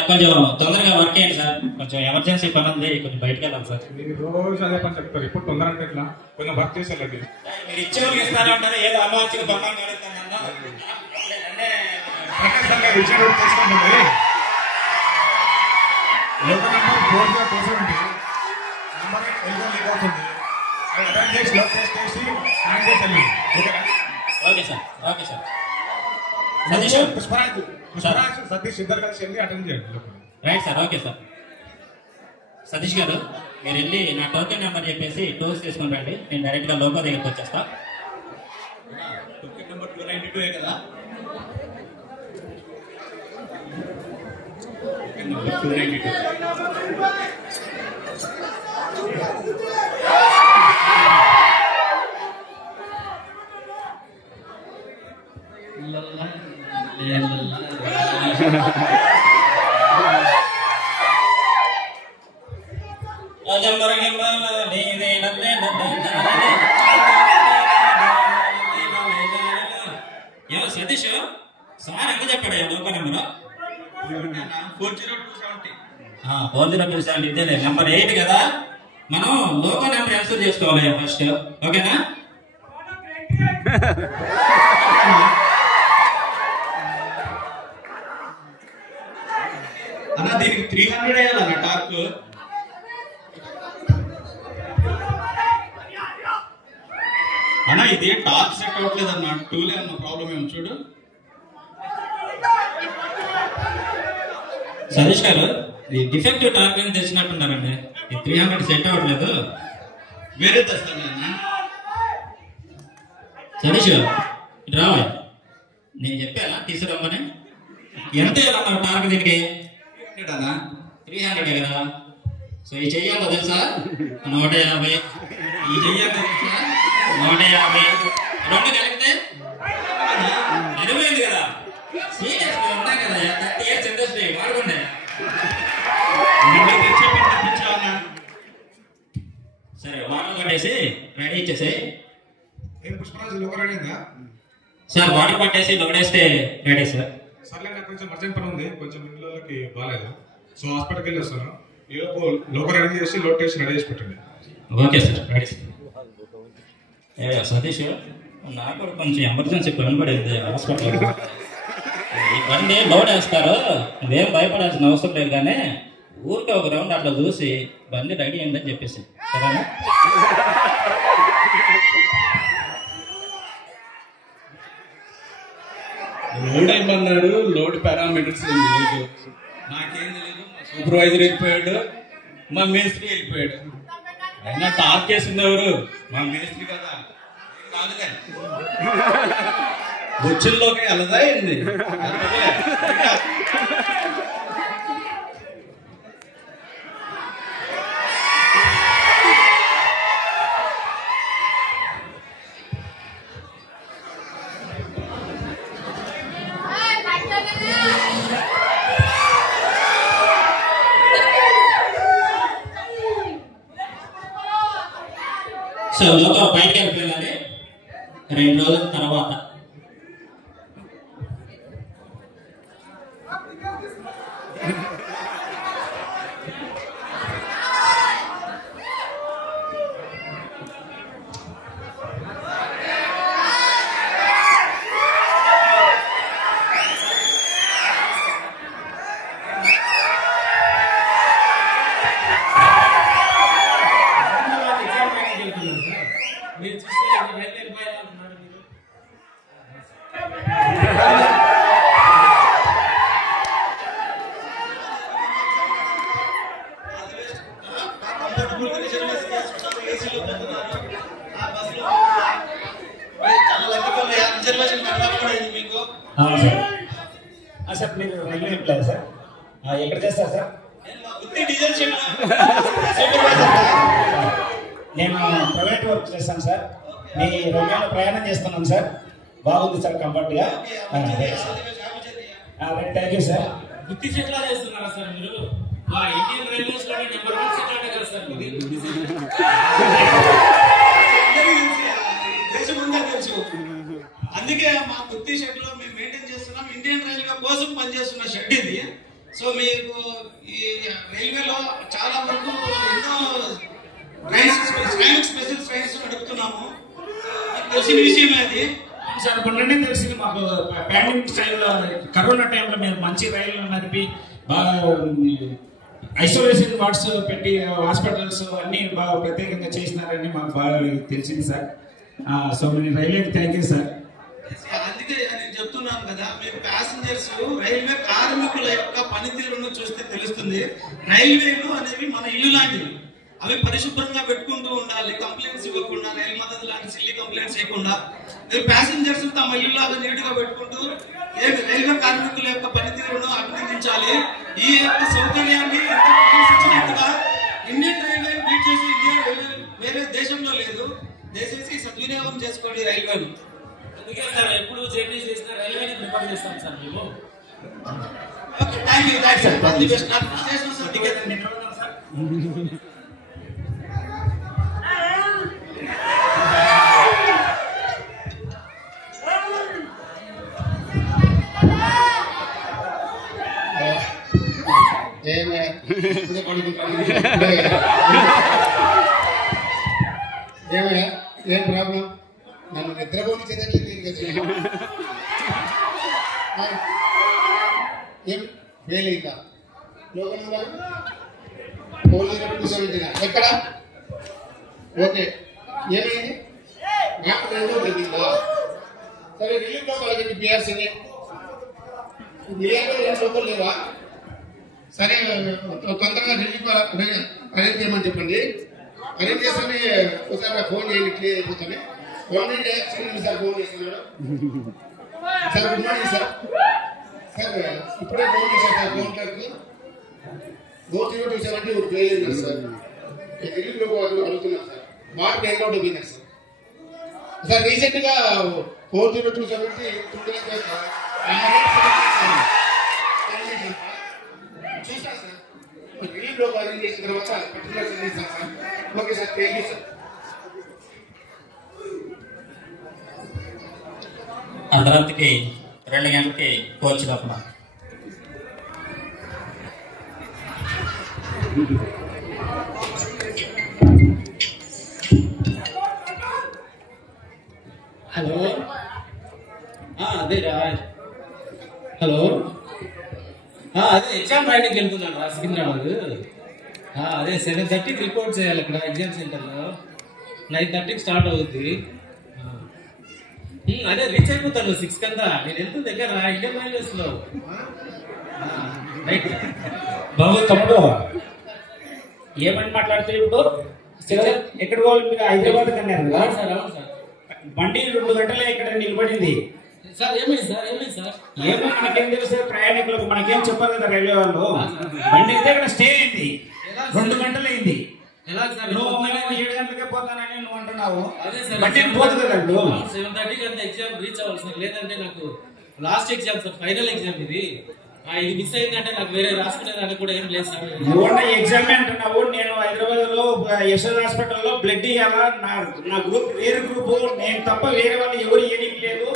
Sir కొంచెం తొందరగా work అయ్యింది సార్, కొంచెం ఎమర్జెన్సీ పని ఉంది, కొంచెం బయటకు వెళ్ళాలి సార్. మీరు రోజు అదే పని చెప్తారు, ఇప్పుడు తొందర అంటే ఎట్లా? కొంచెం వర్క్ చేసేది మీరు ఇచ్చే వాళ్ళకి ఇస్తారా అంటారు, ఏదో అమావాస్యకు బంగారం కడుగుతానన్నా లోకల్ నెంబర్ 40270 నెంబర్ ఎల్గా లీక్ అవుతుంది, అది అటెండ్ చేసి లాక్ చేసి హ్యాండ్ చేసి వెళ్ళి. ఓకేనా? Okay sir, okay sir. Pushparaj Satish ఇద్దరు కలిసి వెళ్ళి అటెండ్ చేయండి. Right sir, okay sir. Satish గారు మీరు వెళ్ళి నా టోకెన్ నెంబర్ చెప్పేసి టోస్ తీసుకుని రండి, నేను డైరెక్ట్గా లోకో దగ్గరికి వచ్చేస్తా. టోకెన్ నెంబర్ 292 కదా? Token number 292. సతీష్ సార్ ఎంత చెప్పాడు లోకో నెంబరు? 40270 ఇదేలే నెంబర్ 8 కదా. మనం లోకో నెంబర్ ఎన్సర్ చేసుకోవాలి ఫస్ట్, ఓకేనా? అన్న దీనికి 300 వేయాలన్న టార్క్. అన్న ఇది టార్క్ సెట్ అవ్వట్లేదు అన్న, టూలే అన్న ప్రాబ్లం ఏమో చూడు. సతీష్ గారు ఈ డిఫెక్టివ్ టార్క్ అని తెచ్చినట్టున్నారండి, ఈ 300 సెట్ అవ్వట్లేదు, వేరే తెస్తాను అన్న. సతీష్ గారు ఇటు రావాలి, నేను చెప్పానా తీసుకురమ్మని. ఎంత వేయాలన్నా టార్క్ దీనికి? 300 కదా. సో ఈ చెయ్యాలో తెలుసా 150, ఈ చెయ్యాలో తెలుసా 150, రెండు కలిపితే 25 కదా. సీరియస్ ఉంటాం కదా, 30 years ఇండస్ట్రీ వాడుకుంటే. సరే వాటర్ పట్టేసి రెడీ ఇచ్చేసి. పుష్పరాజ్ లోకల్ అయిందా సార్? వాటర్ పట్టేసి లోడేస్తే రెడీ సార్. సర్లే, నాకు కొంచెం అర్జెంట్ పని ఉంది, కొంచెం ఇంట్లోకి బాగాలేదు, సో హాస్పిటల్కి వెళ్ళి వస్తాను. ఈలోపు లోకల్ రెడీ చేసి లోడ్ చేసి రెడీ చేసి పెట్టండి. Okay sir, ready sir. Satish నాకు కూడా కొంచెం ఎమర్జెన్సీ పని పడింది హాస్పిటల్. ఈ బండి లోడ్ వేస్తారు, నువ్వేం భయపడాల్సిన అవసరం లేదు, కానీ ఊరికే ఒక రౌండ్ అట్లా చూసి బండి రెడీ అయిందని చెప్పేసి, సరేనా? లోడ్ ఏమన్నాడు, లోడ్ పారామీటర్స్ ఏం తెలియదు, నాకేం తెలియదు. మా సూపర్వైజర్ వెళ్ళిపోయాడు, మా మేస్త్రి వెళ్ళిపోయాడు. అయినా టార్క్ చేసింది ఎవరు? మా మేస్త్రి కదా, కాదులే. బొచ్చుల్లోకి వెళ్ళదా ఏంది? సో లోకల్ బయటకు వెళ్ళిపోయిందని 2 రోజుల తర్వాత సార్ మీరు రైల్వే ఎంప్లాయీ సార్? ఎక్కడ చేస్తారు సార్? నేను ప్రైవేట్ వర్క్ చేస్తాను సార్. మీ రైల్వేలో ప్రయాణం చేస్తున్నాను సార్. బాగుంది సార్, కంఫర్ట్గా. Thank you sir. గుత్తి చెట్లా చేస్తున్నారా సార్ మీరు? ఇండియన్ రైల్వేస్ లో నెంబర్ 1 సెట్ కదా సార్ తెలుసు. అందుకే మా గుత్తి షెడ్ లో మేము మెయింటైన్ చేస్తున్నాం. ఇండియన్ రైల్వే కోసం పనిచేస్తున్న షెడ్ ఇది. సో మీకు ఈ రైల్వేలో చాలా వరకు ఎన్నో ట్రైన్స్ స్పెషల్ ట్రైన్స్ నడుపుతున్నాము. తెలిసిన విషయమే అది సార్. మొన్ననే తెలిసింది మాకు పాండమిక్ స్టైల్లో కరోనా టైంలో మీరు మంచి రైళ్లు నడిపి బాగా ఐసోలేషన్ వార్డ్స్ పెట్టి హాస్పిటల్స్ అన్ని బాగా ప్రత్యేకంగా చేసినారని మాకు బాగా తెలిసింది సార్. సో నేను రైల్వేకి థ్యాంక్ యూ సార్. అందుకే నేను చెప్తున్నాను కదా, మేము ప్యాసింజర్స్ రైల్వే కార్మికుల యొక్క పనితీరును చూస్తే తెలుస్తుంది. రైల్వేలు అనేవి మన ఇల్లు లాంటివి. అవి పరిశుభ్రంగా పెట్టుకుంటూ ఉండాలి, కంప్లైంట్స్ ఇవ్వకుండా, రైలు మద్దతు లాంటి సిల్లీ కంప్లైంట్స్ చేయకుండా మీరు ప్యాసింజర్స్ తమ ఇల్లు లాగా నీట్ గా పెట్టుకుంటూ రైల్వే కార్మికుల యొక్క పనితీరును అభినందించాలి. ఈ యొక్క సౌకర్యాన్ని ఇచ్చినట్టుగా ఇండియన్ రైల్వే బీట్ చేసి ఇండియన్ రైల్వే వేరే దేశంలో లేదు. దయచేసి సద్వినియోగం చేసుకోండి రైల్వేను. అందుకే సార్ ఎప్పుడు జర్నీ చేసిన రైల్వేని ప్రిఫర్ చేస్తాం సార్ మేము. Thank you sir. ఏమయ్యా ఏం ప్రాబ్లం? నన్ను నిద్రపోని చదవట్లేదు ఏం ఫెయిల్ అయిందా? ఎక్కడ? ఓకే, ఏమైంది? నాకు రెండో తగ్గిందా? సరే రిలీఫ్ లో కలిగింది పిఆర్సీని లోపల లేవా? సరే తొందరగా రిలీఫ్ అరేంజ్ చేయమని చెప్పండి. అరేంజ్ చేస్తానే ఒకసారి ఫోన్ చేయండి, క్లియర్ అయిపోతానే. ఫోన్ సార్ ఫోన్ చేస్తున్నాడు sir. Good morning sir. Sir ఇప్పుడే ఫోన్ చేశాను సార్ ఫోన్ క్లర్క్. 4027 ఒక ఫెయిల్ అయింది సార్. రిలీఫ్ లో అడుగుతున్నారు సార్. మార్క్ ఎండ్ అవుట్ అయిపోయినారు సార్. సార్ రీసెంట్ గా 4027 చూసాను సార్. రిలీఫ్ లో అరేంజ్ చేసిన తర్వాత particular service sir. Okay sir, thank you sir. అర్ధరాత్రికి 2 గంటలకి కోచ్ తప్ప హలో, అదే రా. హలో, అదే ఎగ్జామ్ రాయడానికి వెళ్తున్నాను రా సికింద్రాబాద్. అదే 7:30కి రిపోర్ట్ చేయాలి అక్కడ ఎగ్జామ్ సెంటర్లో. 9:30కి స్టార్ట్ అవుద్ది. అదే రీచ్ అయిపోతాను 6 కంతా. నేను వెళ్తుంది దగ్గర ఇండియన్ రైల్వేస్ లో. బాబు తమ్ముడు ఏమని మాట్లాడుతారు ఇప్పుడు? ఎక్కడ పోవాలి మీరు? హైదరాబాద్ కన్నారు కదా సార్. అవును సార్. బండి 2 గంటలే ఇక్కడ నిలబడింది సార్. ఏమైంది సార్? ఏమైంది సార్? ఏమో మనకేం తెలుసు, ప్రయాణికులకు మనకేం చెప్పారు కదా రైల్వే వాళ్ళు. బండి అయితే ఇక్కడ స్టే అయింది, 2 గంటలు అయింది. ఎలా సార్? నువ్వు 7 గంటలకే పోతానని నువ్వు అంటున్నావు. అదే సార్, బండి పోదు కదా. 7:30కి అంత ఎగ్జామ్ రీచ్ అవ్వాలి సార్. లేదంటే నాకు last exam sir, final exam ఇది. ఇది మిస్ అయిందంటే నాకు వేరే రాసుకునేదానికి కూడా ఏం లేదు సార్. నువ్వు ఎగ్జామ్ అంటున్నావు. నేను హైదరాబాద్ లో యశోద హాస్పిటల్లో బ్లడ్ ఇవ్వాలా, నా గ్రూప్ వేరే గ్రూప్, నేను తప్ప వేరే వాళ్ళు ఎవరు ఏమీ లేదు.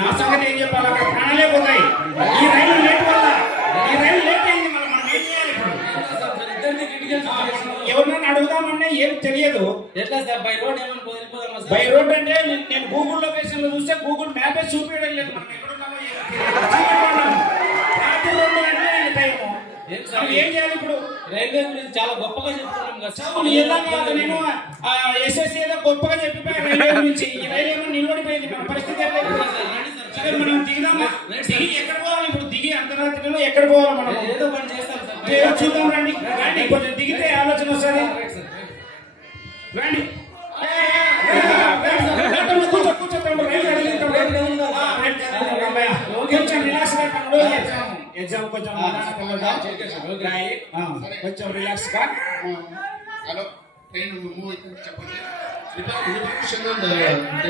నా సంగతి ఏం చెప్పాలి? అక్కడ ప్రాణాలే పోతాయి. ఈ రైలు లేట్ వల్ల, ఈ రైలు లేట్ అయింది. మనం ఏం చేయాలి ఇప్పుడు? ఎవరినైనా అడుగుదామన్నా ఏం తెలియదు. ఎట్లా సార్? బై రోడ్ ఏమైనా పోదామా సార్? బై రోడ్ అంటే నేను గూగుల్ లొకేషన్ లో చూస్తే గూగుల్ మ్యాప్ చూపించడం లేదు. మనం ఎక్కడున్నామో ఏం చేయాలి ఇప్పుడు? రైల్వే గురించి చాలా గొప్పగా చెప్తున్నాం కదా. నేను ఎస్ఎస్సీ ఏదో గొప్పగా చెప్పిపోయా రైల్వే గురించి. ఈ రైలు ఏమో నిలబడిపోయింది. మన పరిస్థితి సరే, మనం దిగుదామా? దిగి ఎక్కడ పోవాలి ఇప్పుడు? దిగి అంతరాత్రిలో ఎక్కడ పోవాలి? మనం ఏదో పని చేస్తాం సార్. చూద్దాం రండి. కొంచెం దిగితే ఆలోచన వస్తుంది. రండి, కొంచెం రిలాక్స్ గా ఎగ్జామ్ కొంచెం కొంచెం రిలాక్స్ గా. హలో, ట్రైన్ మూవ్ అవుతుంది చెప్పండి.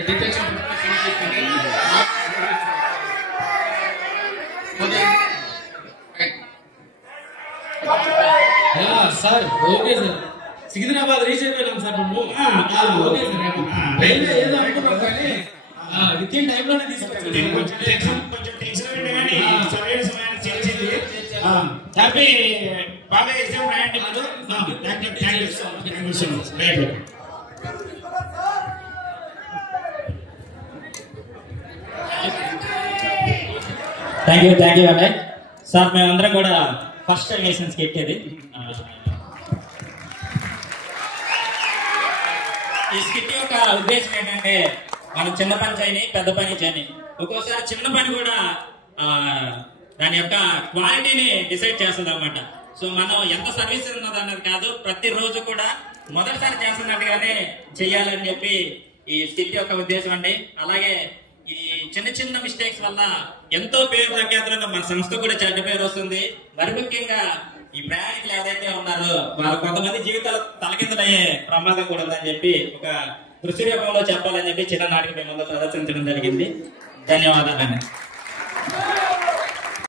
Detention sir. Okay sir, Secunderabad reach అయిపోయినాం సార్ మేము. ఓకే సార్, రైల్వే ఏదో అనుకున్నాం కానీ విత్ ఇన్ టైం లోనే తీసుకొచ్చాను. కొంచెం టెన్షన్ కానీ సరైన సమయాన్ని చేసింది. హ్యాపీ బాగా ఎగ్జామ్ రాయండి మీరు. Thank you so much. Thank you అన్నయ్య. సార్ మేమందరం కూడా ఫస్ట్ టైం వేసిన స్కిట్ ఇది. ఈ స్కిట్ యొక్క ఉద్దేశం ఏంటంటే మనం చిన్న పని చేయని పెద్ద పని చేయని ఒక్కోసారి చిన్న పని కూడా దాని యొక్క క్వాలిటీని డిసైడ్ చేస్తుంది అనమాట. సో మనం ఎంత సర్వీస్ ఉన్నది అన్నది కాదు, ప్రతిరోజు కూడా మొదటిసారి చేస్తున్నట్టుగానే చెయ్యాలని చెప్పి ఈ స్కిట్ యొక్క ఉద్దేశం అండి. అలాగే ఈ చిన్న చిన్న మిస్టేక్స్ వల్ల ఎంతో పేరు ప్రఖ్యాతులను మన సంస్థ కూడా చెడ్డ పేరు వస్తుంది. మరి ముఖ్యంగా ఈ ప్రయాణికులు ఏదైతే ఉన్నారో వారు కొంతమంది జీవితాలు తలకిందులయ్యే ప్రమాదం కూడా ఉందని చెప్పి ఒక దృశ్య రూపంలో చెప్పాలని చెప్పి చిన్ననాటికి మేము ప్రదర్శించడం జరిగింది. ధన్యవాదాలు.